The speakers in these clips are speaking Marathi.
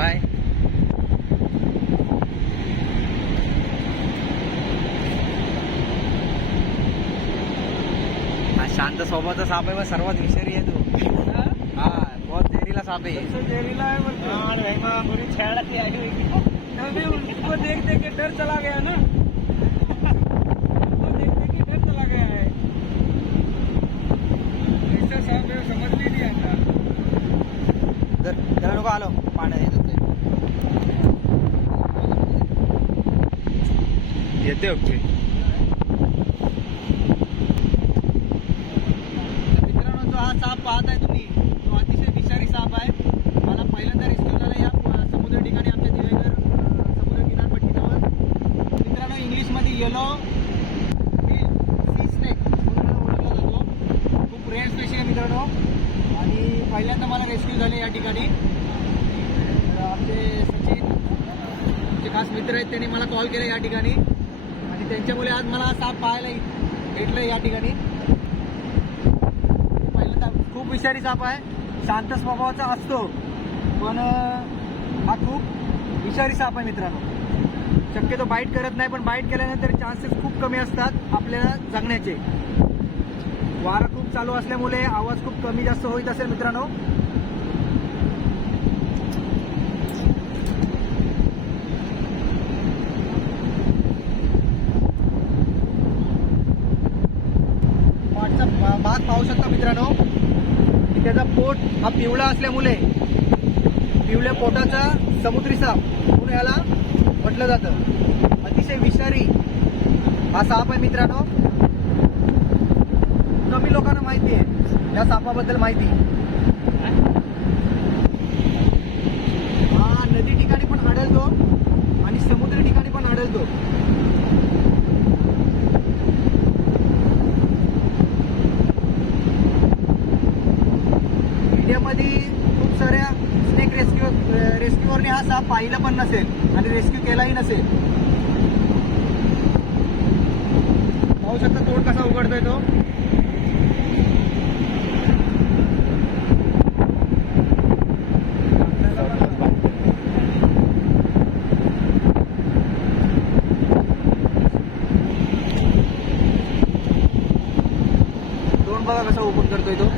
पाय शांत स्वभावाचा साप आहे सर्वात विषारी आहे तू. हा बहुत देरीला साप आहे. देरीला है बोलते हैं। हाँ, छेड़ा के आई हुई देख देख के डर चला गया ना. येते ओके. मित्रांनो जो हा साप पाहताय तुम्ही तो अतिशय विषारी साप आहे. मला पहिल्यांदा रेस्क्यू झाला या समुद्र ठिकाणी आमच्या दिवेगर अ, समुद्र किनारपट्टीजवळ. मित्रांनो इंग्लिशमध्ये येलो सी स्नेक म्हणून ओळखला जातो. खूप रेअर स्पेशी आहे मित्रांनो. आणि पहिल्यांदा मला रेस्क्यू झाले या ठिकाणी. आमचे सचिन जे खास मित्र आहेत त्यांनी मला कॉल केला या ठिकाणी. त्यांच्यामुळे आज मला साप पाहायला भेटलं या ठिकाणी. पहिल्यांदा खूप विषारी साप आहे. शांत स्वभावाचा असतो. पण हा खूप विषारी साप आहे मित्रांनो. शक्यतो बाईट करत नाही पण बाईट केल्यानंतर चान्सेस खूप कमी असतात आपल्याला जगण्याचे. वारा खूप चालू असल्यामुळे आवाज खूप कमी जास्त होत असेल मित्रांनो पाठचा भा- भाग पाहू शकता मित्रांनो की त्याचा पोट हा पिवळा असल्यामुळे पिवळ्या पोटाचा समुद्री साप म्हणून याला म्हटलं जातं. अतिशय विषारी हा साप आहे मित्रांनो. कमी लोकांना माहिती आहे. या सापाबद्दल माहिती. हा नदी ठिकाणी पण आढळतो आणि समुद्र ठिकाणी पण आढळतो. इंडियामध्ये खूप साऱ्या स्नेक रेस्क्यू रेस्क्यूवरने हा साप पाहिला पण नसेल आणि रेस्क्यू केलाही नसेल. पाहू शकता तोड कसा उघडतोय तो दोन बघा कसा ओपन करतोय तो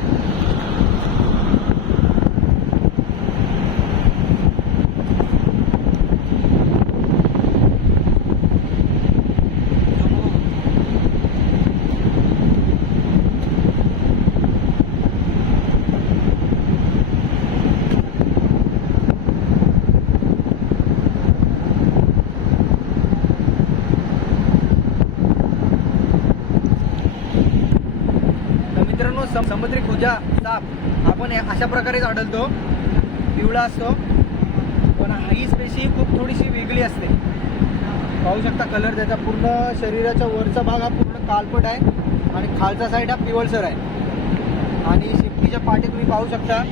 तर मित्रांनो सम- समुद्री खुजा साप आपण हे अशा प्रकारेच आढळतो. पिवळा असतो. पण ही स्पेशी खूप थोडीशी वेगळी असते. पाहू शकता कलर त्याचा. पूर्ण शरीराचा वरचा भाग हा पूर्ण कालपट आहे आणि खालचा साईड हा पिवळसर आहे. आणि शिफ्टीच्या पाठी तुम्ही पाहू शकता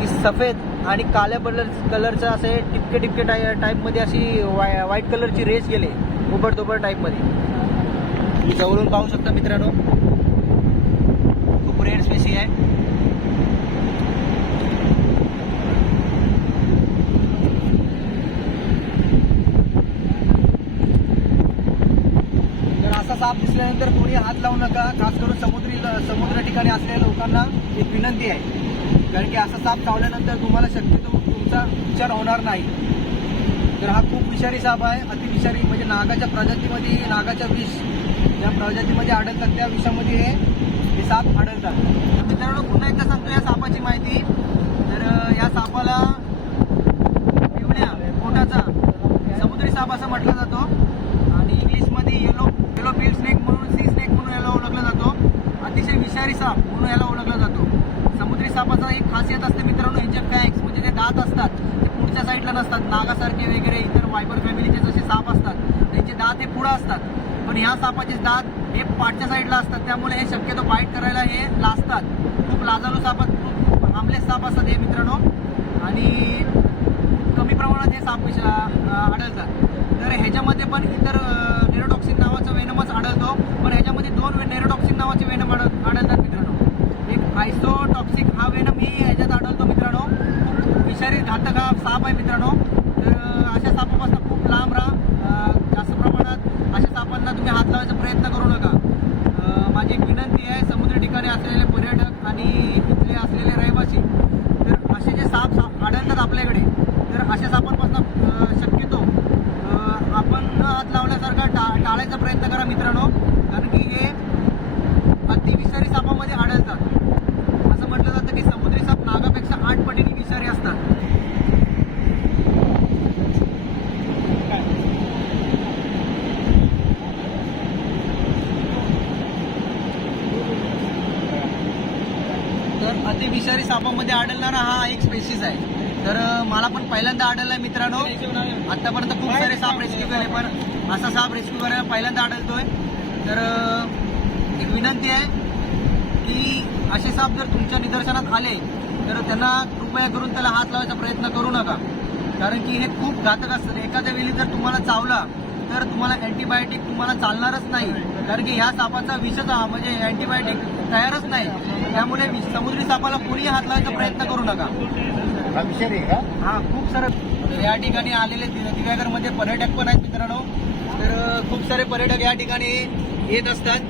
की सफेद आणि काळ्या कलर कलरचं असे टिपके टिपके टाय टाईपमध्ये अशी वाय व्हाईट कलरची रेस गेले उबड दोबड टाईपमध्ये जवळून पाहू शकता मित्रांनो. खूप स्पेसी आहे. तर असा साप दिसल्यानंतर कोणी हात लावू नका खास करून समुद्री समुद्र ठिकाणी असलेल्या लोकांना एक विनंती आहे. कारण की असा साप चावल्यानंतर तुम्हाला शक्यतो तुमचा विचार होणार नाही. तर हा खूप विषारी साप आहे अतिविषारी म्हणजे नागाच्या प्रजातीमध्ये नागाच्या विष ज्या प्रजातीमध्ये आढळतात त्या विषामध्ये हे साप आढळतात. तर मित्रांनो पुन्हा एकदा सांगतो या सापाची माहिती. तर या सापाला पिवळ्या पोटाचा समुद्री साप असं म्हटलं जातो. आणि इंग्लिशमध्ये येलो येलो बिल स्नेक म्हणून सी स्नेक म्हणून याला ओळखला जातो. अतिशय विषारी साप म्हणून याला ओळखला जातो. समुद्री सापाचा एक खासियत असते मित्रांनो यांचे फॅक्स म्हणजे जे दात असतात ते पुढच्या साईडला नसतात. नागासारखे वगैरे इतर वायबर फॅमिलीचे जसे साप असतात त्यांचे दात हे पुढं असतात. पण ह्या सापाचे दात हे पाठच्या साईडला असतात. त्यामुळे हे शक्यतो बाईट करायला हे लाजतात. खूप लाजालू साप खूप आमले साप असतात हे मित्रांनो. आणि कमी प्रमाणात हे साप आढळतात. तर ह्याच्यामध्ये पण इतर नेरोडॉक्सिन नावाचं वेनमच आढळतो. पण ह्याच्यामध्ये दोन नेरोडॉक्सिन नावाचे वेनम आढळ आढळतात मित्रांनो. एक आयसोटॉक्सिक हा वेनम ही ह्याच्यात आढळतो मित्रांनो. विषारी घातक हा साप आहे मित्रांनो. तर अशा सापापासून खूप लांब राहा. अशा सापांना तुम्ही हात लावायचा प्रयत्न करू नका अं, माझी एक विनंती आहे समुद्र ठिकाणी असलेले पर्यटक आणि इथले असलेले रहिवासी तर असे जे साप साप आढळतात आपल्याकडे तर अशा सापांपासून अं, शक्यतो अं, आपण न हात लावण्यासारखा टा टाळायचा प्रयत्न करा मित्रांनो कारण की हे अतिविषारी सापामध्ये आढळतात असं म्हटलं जातं की समुद्री साप नागापेक्षा आठ पटीने विषारी असतात तर अतिविषारी सापामध्ये आढळणारा हा एक स्पेसिस आहे तर मला पण पहिल्यांदा आढळलाय मित्रांनो. आतापर्यंत खूप सारे साप रेस्क्यू केले पण असा साप रेस्क्यू करायला पहिल्यांदा आढळतोय. तर एक विनंती आहे की असे साप जर तुमच्या निदर्शनात आले तर त्यांना कृपया करून त्याला हात लावायचा प्रयत्न करू नका. कारण की हे खूप घातक असतं. एखाद्या वेळी जर तुम्हाला चावला तर तुम्हाला अँटीबायोटिक तुम्हाला चालणारच नाही. कारण की ह्या सापाचा विषच हा म्हणजे अँटीबायोटिक तयारच नाही. त्यामुळे वि- समुद्री सापाला पुरी हात लावायचा प्रयत्न करू नका. हा विषारी आहे का? हा खूप सारं या ठिकाणी आलेले दिव्यागरमध्ये पर्यटक पण आहेत मित्रांनो. तर खूप सारे पर्यटक या ठिकाणी येत असतात.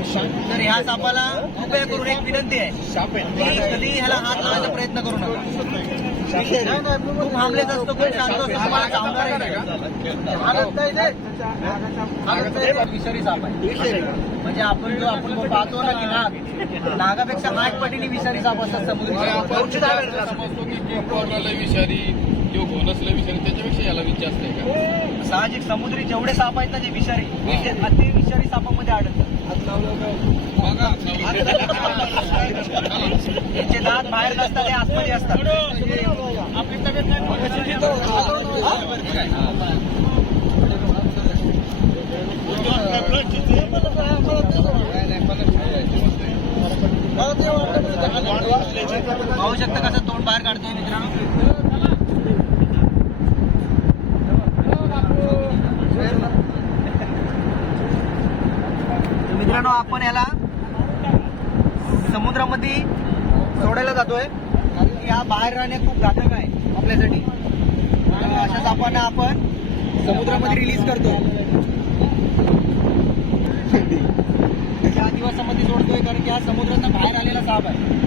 तर ह्या सापाला कृपया करून एक विनंती आहे. कधी ह्याला हात लावायचा प्रयत्न करू नका. खूप हामलेच असतो खूप शांत असतो. तुम्हाला चावणारही नाही. विषारी साप आहे. म्हणजे आपण जो आपण पाहतो ना की नाग नागापेक्षा आठ पटीने विषारी साप असतात समुद्री कोकणाला विषारी किंवा घोनसला विषारी त्याच्यापेक्षा याला विचार असते का? साहजिक समुद्री जेवढे साप आहेत ना जे विषारी ते अति विषारी सापामध्ये आढळतात. याचे दात बाहेर नसतात ते आतमध्ये असतात आपली तब्येत पाहू शकता कसं तोंड बाहेर काढतोय मित्रांनो तर मित्रांनो आपण याला समुद्रामध्ये सोडायला जातोय. कारण की हा बाहेर राहणे खूप घातक आहे आपल्यासाठी. अशा सापांना आपण समुद्रामध्ये रिलीज करतो या दिवसामध्ये सोडतोय कारण की हा समुद्राचा बाहेर आलेला साप आहे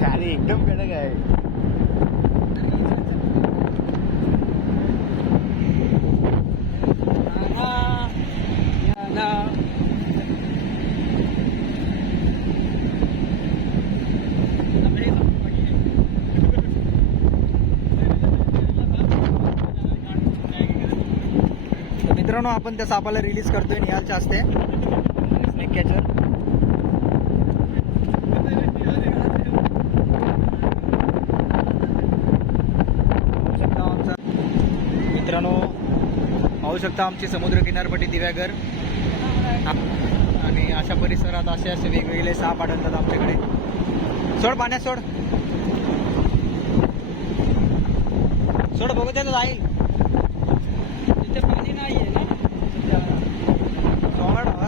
खाली एकदम कडक आहे तर मित्रांनो आपण त्या सापाला रिलीज करतोय निहालच्या असते. स्नेक कॅचर मित्रांनो पाहू शकता आमची समुद्र किनारपट्टी दिव्यागर आणि अशा परिसरात असे असे वेगवेगळे साप आढळतात आमच्याकडे. सोड पाण्यात सोड. सोड बघू त्याचं जाईल.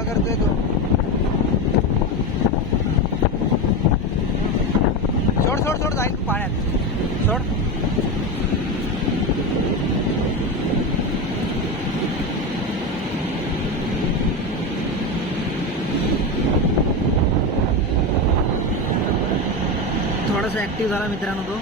करतोय तो. सोड सोड सोड जाईल तू पाण्यात. सोड. थोडासा ऍक्टिव्ह झाला मित्रांनो तो.